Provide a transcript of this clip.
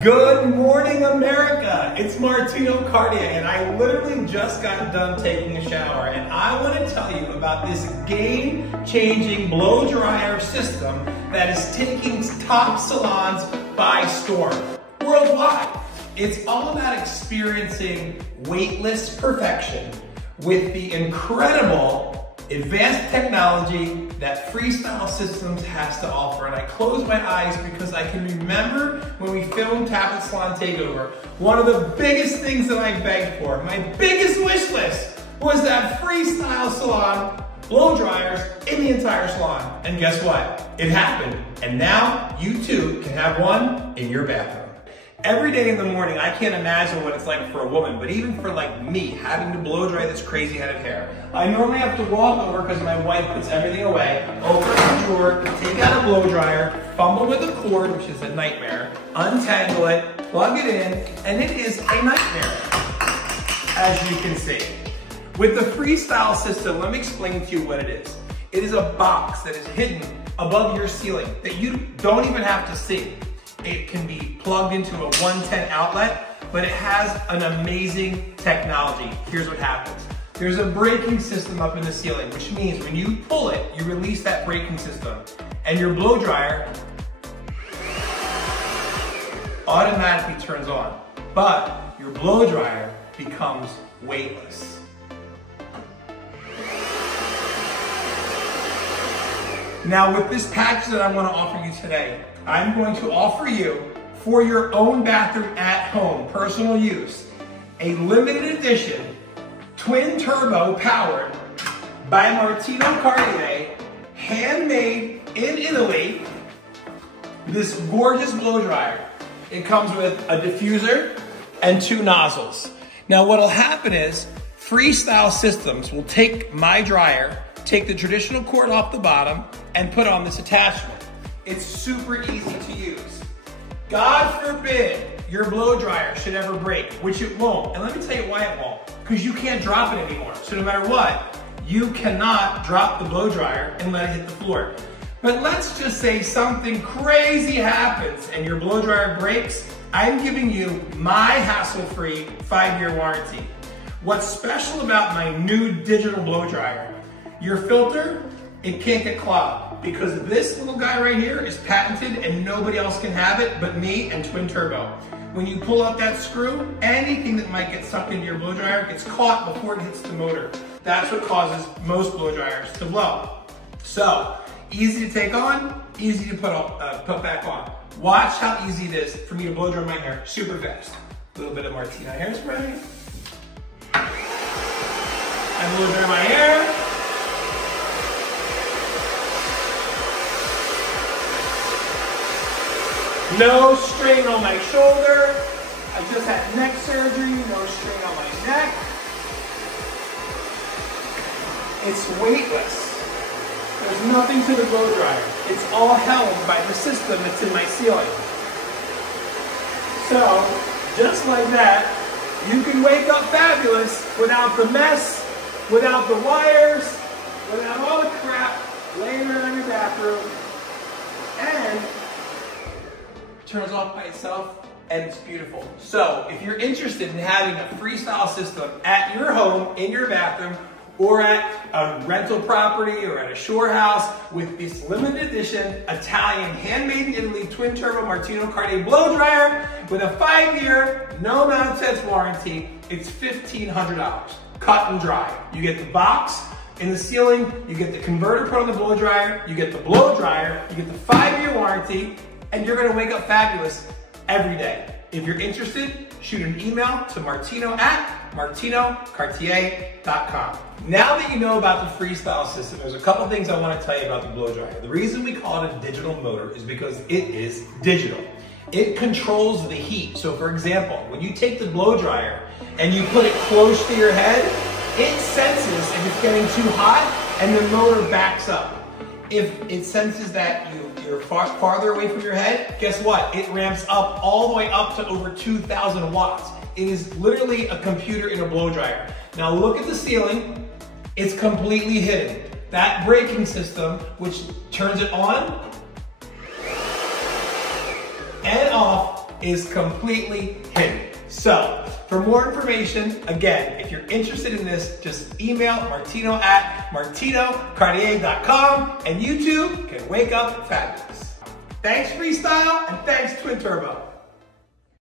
Good morning, America. It's Martino Cartier, and I literally just got done taking a shower, and I want to tell you about this game-changing blow dryer system that is taking top salons by storm worldwide. It's all about experiencing weightless perfection with the incredible advanced technology that Freestyle Systems has to offer. And I close my eyes because I can remember when we filmed Tablet Salon Takeover, one of the biggest things that I begged for, my biggest wish list, was to have Freestyle salon blow dryers in the entire salon. And guess what? It happened. And now you too can have one in your bathroom. Every day in the morning, I can't imagine what it's like for a woman, but even for like me, having to blow dry this crazy head of hair. I normally have to walk over because my wife puts everything away, open the drawer, take out a blow dryer, fumble with the cord, which is a nightmare, untangle it, plug it in, and it is a nightmare, as you can see. With the Freestyle system, let me explain to you what it is. It is a box that is hidden above your ceiling that you don't even have to see. It can be plugged into a 110 outlet, but it has an amazing technology. Here's what happens. There's a braking system up in the ceiling, which means when you pull it, you release that braking system, and your blow dryer automatically turns on. But your blow dryer becomes weightless. Now with this package that I want to offer you today, I'm going to offer you, for your own bathroom at home, personal use, a limited edition twin turbo powered by Martino Cartier, handmade in Italy, this gorgeous blow dryer. It comes with a diffuser and 2 nozzles. Now what'll happen is Freestyle Systems will take my dryer, take the traditional cord off the bottom, and put on this attachment. It's super easy to use. God forbid your blow dryer should ever break, which it won't. And let me tell you why it won't. Because you can't drop it anymore. So no matter what, you cannot drop the blow dryer and let it hit the floor. But let's just say something crazy happens and your blow dryer breaks. I'm giving you my hassle-free 5-year warranty. What's special about my new digital blow dryer? Your filter, it can't get clogged because this little guy right here is patented and nobody else can have it but me and Twin Turbo. When you pull out that screw, anything that might get sucked into your blow dryer gets caught before it hits the motor. That's what causes most blow dryers to blow. So, easy to take on, easy to put back on. Watch how easy it is for me to blow dry my hair super fast. A little bit of Martino hairspray. I blow dry my hair. No strain on my shoulder. I just had neck surgery, no strain on my neck. It's weightless. There's nothing to the blow dryer. It's all held by the system that's in my ceiling. So, just like that, you can wake up fabulous without the mess, without the wires, without all the crap laying around your bathroom, and turns off by itself, and it's beautiful. So if you're interested in having a Freestyle system at your home, in your bathroom, or at a rental property or at a shore house with this limited edition Italian handmade in Italy twin turbo Martino Cartier blow dryer with a 5-year no nonsense warranty, it's $1,500. Cut and dry. You get the box in the ceiling, you get the converter put on the blow dryer, you get the blow dryer, you get the 5-year warranty, and you're gonna wake up fabulous every day. If you're interested, shoot an email to martino@martinocartier.com. Now that you know about the Freestyle system, there's a couple things I wanna tell you about the blow dryer. The reason we call it a digital motor is because it is digital. It controls the heat. So for example, when you take the blow dryer and you put it close to your head, it senses if it's getting too hot and the motor backs up. If it senses that you're farther away from your head, guess what? It ramps up all the way up to over 2,000 watts. It is literally a computer in a blow dryer. Now look at the ceiling. It's completely hidden. That braking system, which turns it on and off is completely hidden. So, for more information, again, if you're interested in this, just email Martino at martinocartier.com and you too can wake up fabulous. Thanks Freestyle and thanks Twin Turbo.